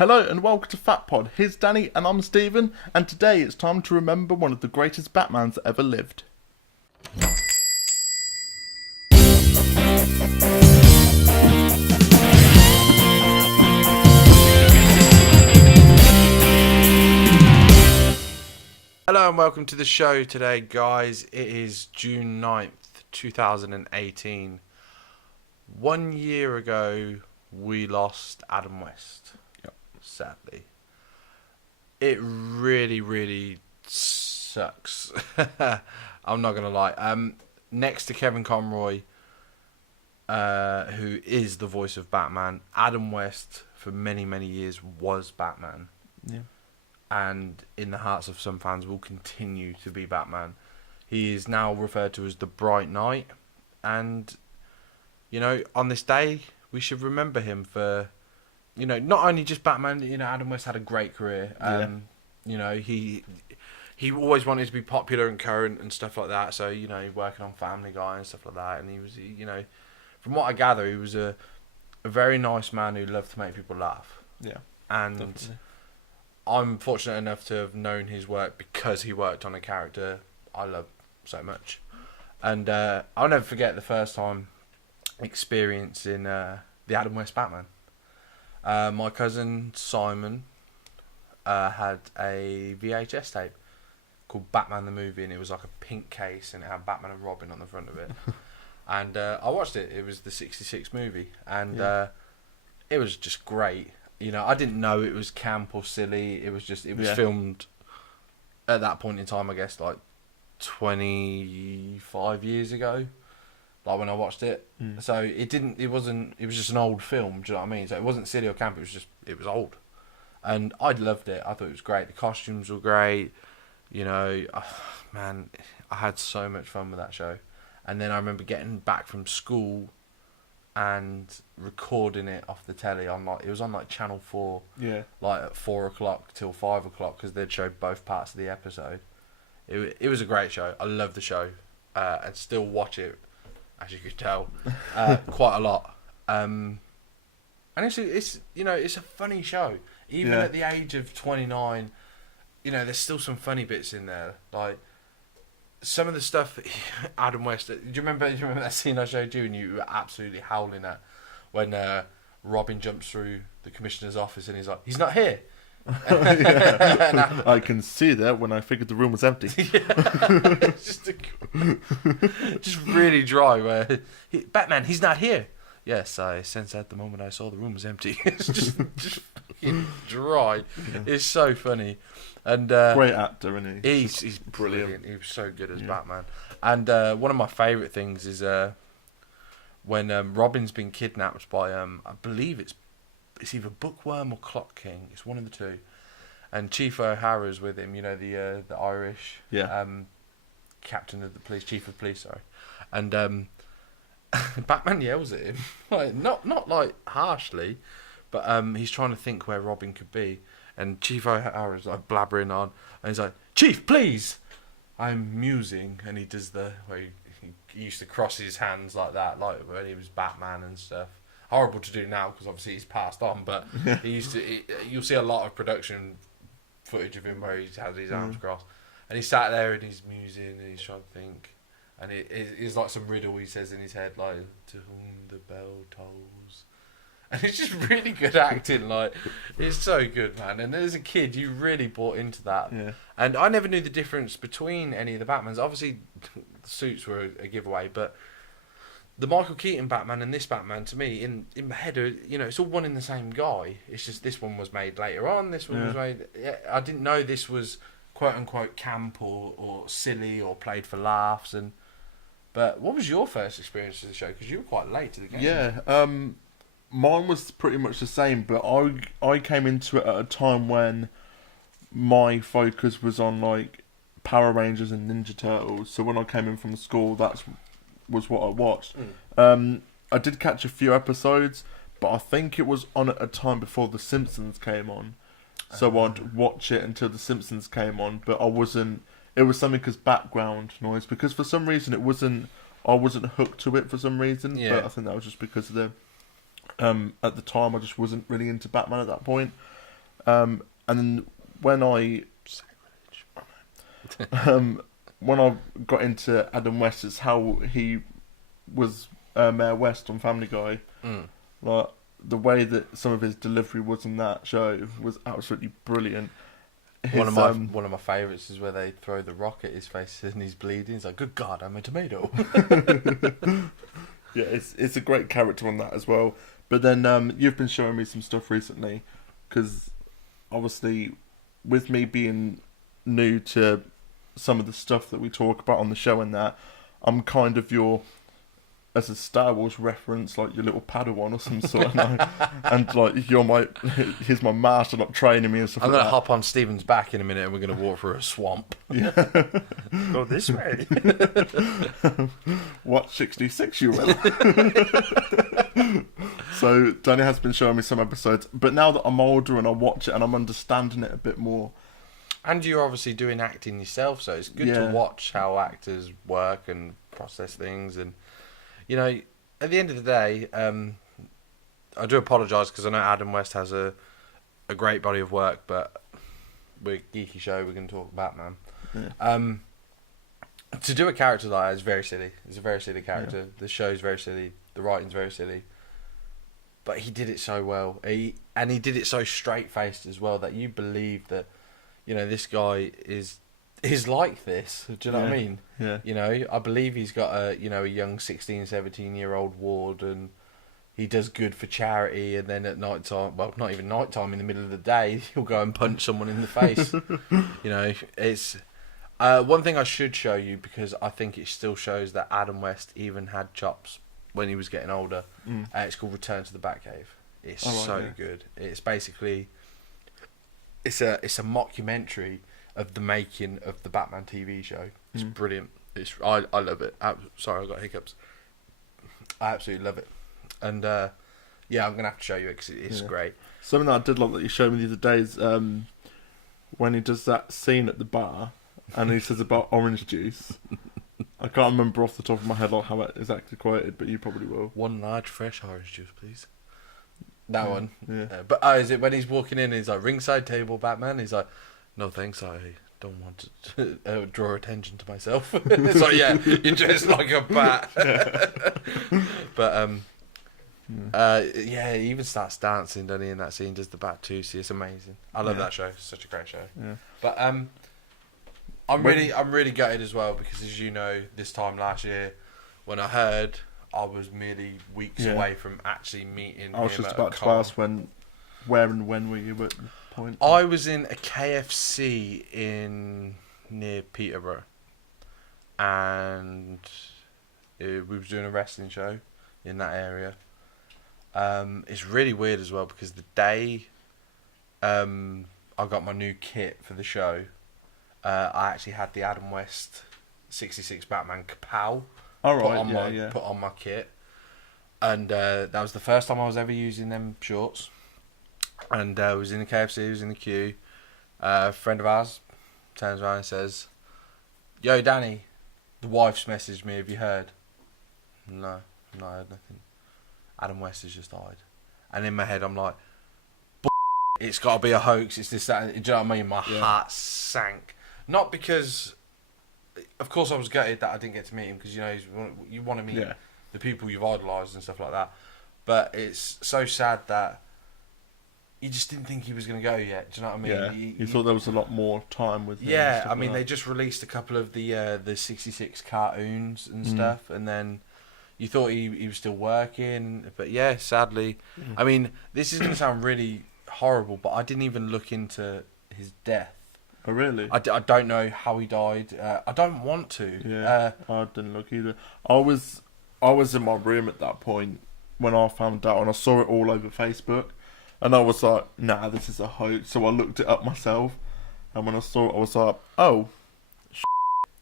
Hello and welcome to Fat Pod. Here's Danny and I'm Stephen, and today it's time to remember one of the greatest Batmans that ever lived. Hello and welcome to the show today, guys. It is June 9th, 2018. 1 year ago, we lost Adam West. Yep. Sadly. It really sucks. I'm not going to lie. Next to Kevin Conroy, who is the voice of Batman, Adam West, for many years, was Batman. Yeah. And in the hearts of some fans will continue to be Batman. He is now referred to as the Bright Knight, and on this day we should remember him for not only just Batman. Adam West had a great career. He always wanted to be popular and current and stuff like that, so working on Family Guy and stuff like that, and he was from what I gather, he was a very nice man who loved to make people laugh. Yeah, and definitely. I'm fortunate enough to have known his work because he worked on a character I love so much. And I'll never forget the first time experiencing the Adam West Batman. My cousin Simon had a VHS tape called Batman the Movie, and it was like a pink case and it had Batman and Robin on the front of it. And I watched it. It was the 1966 movie, and it was just great. I didn't know it was camp or silly. It was filmed at that point in time, I guess, like 25 years ago, like when I watched it. So it was just an old film, do you know what I mean? So it wasn't silly or camp, it was old. And I loved it. I thought it was great. The costumes were great. Man, I had so much fun with that show. And then I remember getting back from school and recording it off the telly it was on Channel 4, like at 4 o'clock till 5 o'clock, because they'd show both parts of the episode. It was a great show. I love the show, and still watch it, as you could tell, quite a lot. And it's a funny show, even at the age of 29. There's still some funny bits in there, like some of the stuff Adam West. Do you remember that scene I showed you and you were absolutely howling at when Robin jumps through the commissioner's office and he's like, he's not here. I can see that when I figured the room was empty. just really dry. Where Batman, he's not here. Yes, I sensed at the moment I saw the room was empty. It's just dry. Yeah. It's so funny. And great actor, isn't he? He's brilliant. He was so good as Batman. And one of my favourite things is when Robin's been kidnapped by I believe it's either Bookworm or Clock King. It's one of the two. And Chief O'Hara's with him. The Irish captain of the police, chief of police. Sorry. And Batman yells at him, like not like harshly, but he's trying to think where Robin could be. And Chief O'Hara's like blabbering on, and he's like, "Chief, please, I'm musing." And he does where he used to cross his hands like that, like when he was Batman and stuff. Horrible to do now because obviously he's passed on, but he used to. You'll see a lot of production footage of him where he has his arms crossed, and he sat there and he's musing and he's trying to think, and it's like some riddle he says in his head, like "To whom the bell tolls." And it's just really good acting, like, it's so good, man. And as a kid, you really bought into that. Yeah. And I never knew the difference between any of the Batmans. Obviously, the suits were a giveaway, but the Michael Keaton Batman and this Batman, to me, in my head, it's all one and the same guy. It's just this one was made later on, this one was made... I didn't know this was quote-unquote camp or silly or played for laughs. But what was your first experience of the show? Because you were quite late to the game. Yeah, mine was pretty much the same, but I came into it at a time when my focus was on like Power Rangers and Ninja Turtles. So when I came in from school, that was what I watched. I did catch a few episodes, but I think it was on at a time before The Simpsons came on. So I'd watch it until The Simpsons came on, but I wasn't. It was something as background noise because for some reason I wasn't hooked to it for some reason. Yeah. But I think that was just because of the at the time I just wasn't really into Batman at that point. And then when I Sacrilege. when I got into Adam West, it's how he was Mayor West on Family Guy. Mm. Like the way that some of his delivery was in that show was absolutely brilliant. One of my favourites is where they throw the rock at his face and he's bleeding. He's like, "Good God, I'm a tomato." Yeah, it's a great character on that as well. But then you've been showing me some stuff recently, because obviously, with me being new to some of the stuff that we talk about on the show and that, I'm kind of your, as a Star Wars reference, like your little Padawan or some sort, and like here's my master, like training me and stuff. I'm like gonna that. hop on Steven's back in a minute and we're gonna walk through a swamp. Yeah. Go this way. What 66 you will? So Danny has been showing me some episodes, but now that I'm older and I watch it and I'm understanding it a bit more. And you're obviously doing acting yourself, so it's good to watch how actors work and process things. And you know, at the end of the day, I do apologise because I know Adam West has a great body of work, but we're a geeky show. We're going to talk Batman. Yeah. To do a character like that is very silly. It's a very silly character. Yeah. The show's very silly. The writing's very silly. But he did it so well. He did it so straight-faced as well that you believe that, you know, this guy is like this. Do you know what I mean? Yeah. You know, I believe he's got a young 16, 17-year-old ward, and he does good for charity, and then at night time, well, not even night time, in the middle of the day, he'll go and punch someone in the face. You know, it's one thing I should show you, because I think it still shows that Adam West even had chops when he was getting older. It's called Return to the Batcave. It's good. It's basically it's a mockumentary of the making of the Batman TV show. It's brilliant. I love it. Sorry, I got hiccups. I absolutely love it. And yeah, I'm gonna have to show you it because it's great. Something that I did like that you showed me the other day is when he does that scene at the bar and he says about orange juice. I can't remember off the top of my head like how it is actually quoted, but you probably will. 1 large fresh orange juice, please. That one. Yeah. But is it when he's walking in? He's like, ringside table, Batman. He's like, no thanks, I don't want to draw attention to myself. It's like, yeah, you're dressed like a bat. But yeah, he even starts dancing, doesn't he, in that scene? Does the bat too? See, it's amazing. I love that show. It's such a great show. Yeah. But I'm really gutted as well, because as you know, this time last year, when I heard, I was merely weeks away from actually meeting him. I was just about to ask where and when were you at the point? I was in a KFC near Peterborough, and we was doing a wrestling show in that area. It's really weird as well, because the day I got my new kit for the show, I actually had the Adam West 66 Batman Kapow put on my kit, and that was the first time I was ever using them shorts. And I was in the KFC, was in the queue. A friend of ours turns around and says, "Yo, Danny, the wife's messaged me. Have you heard?" No, I've not heard nothing. Adam West has just died. And in my head, I'm like, it's got to be a hoax. It's this, that. Do you know what I mean? My heart sank. Not because, of course, I was gutted that I didn't get to meet him, because, you know, you want to meet the people you've idolised and stuff like that. But it's so sad that you just didn't think he was going to go yet. Do you know what I mean? Yeah. You thought there was a lot more time with him. Yeah, I mean, they just released a couple of the 66 cartoons and stuff, and then you thought he was still working. But yeah, sadly, I mean, this is going to sound really horrible, but I didn't even look into his death. Oh, really? I don't know how he died. I don't want to. Yeah, I didn't look either. I was in my room at that point when I found out, and I saw it all over Facebook, and I was like, nah, this is a hoax. So I looked it up myself, and when I saw it, I was like, oh,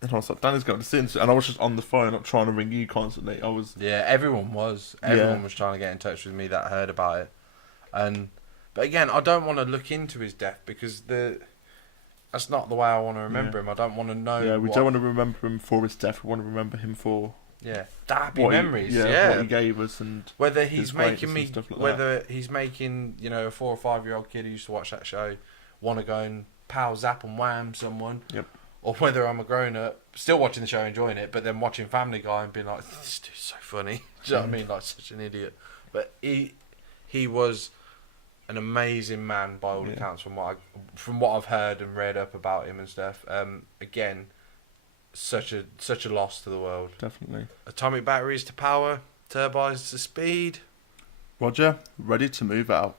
and I was like, Danny's going to see it. And I was just on the phone, not trying to ring you constantly. Everyone was trying to get in touch with me that heard about it, but again, I don't want to look into his death, because that's not the way I want to remember him. I don't want to know. Yeah, we don't want to remember him for his death. We want to remember him for Yeah, the happy what memories. he, Yeah, what he gave us, and whether his he's greatness making and me, stuff like whether he's making, you know, a 4 or 5 year old kid who used to watch that show want to go and pow zap and wham someone. Yep. Or whether I'm a grown up still watching the show, enjoying it, but then watching Family Guy and being like, this dude's so funny. Do you know what I mean? Like such an idiot. But he was an amazing man by all accounts from what I've heard and read up about him and stuff. Again, such a loss to the world. Definitely. Atomic batteries to power, turbines to speed. Roger, ready to move out.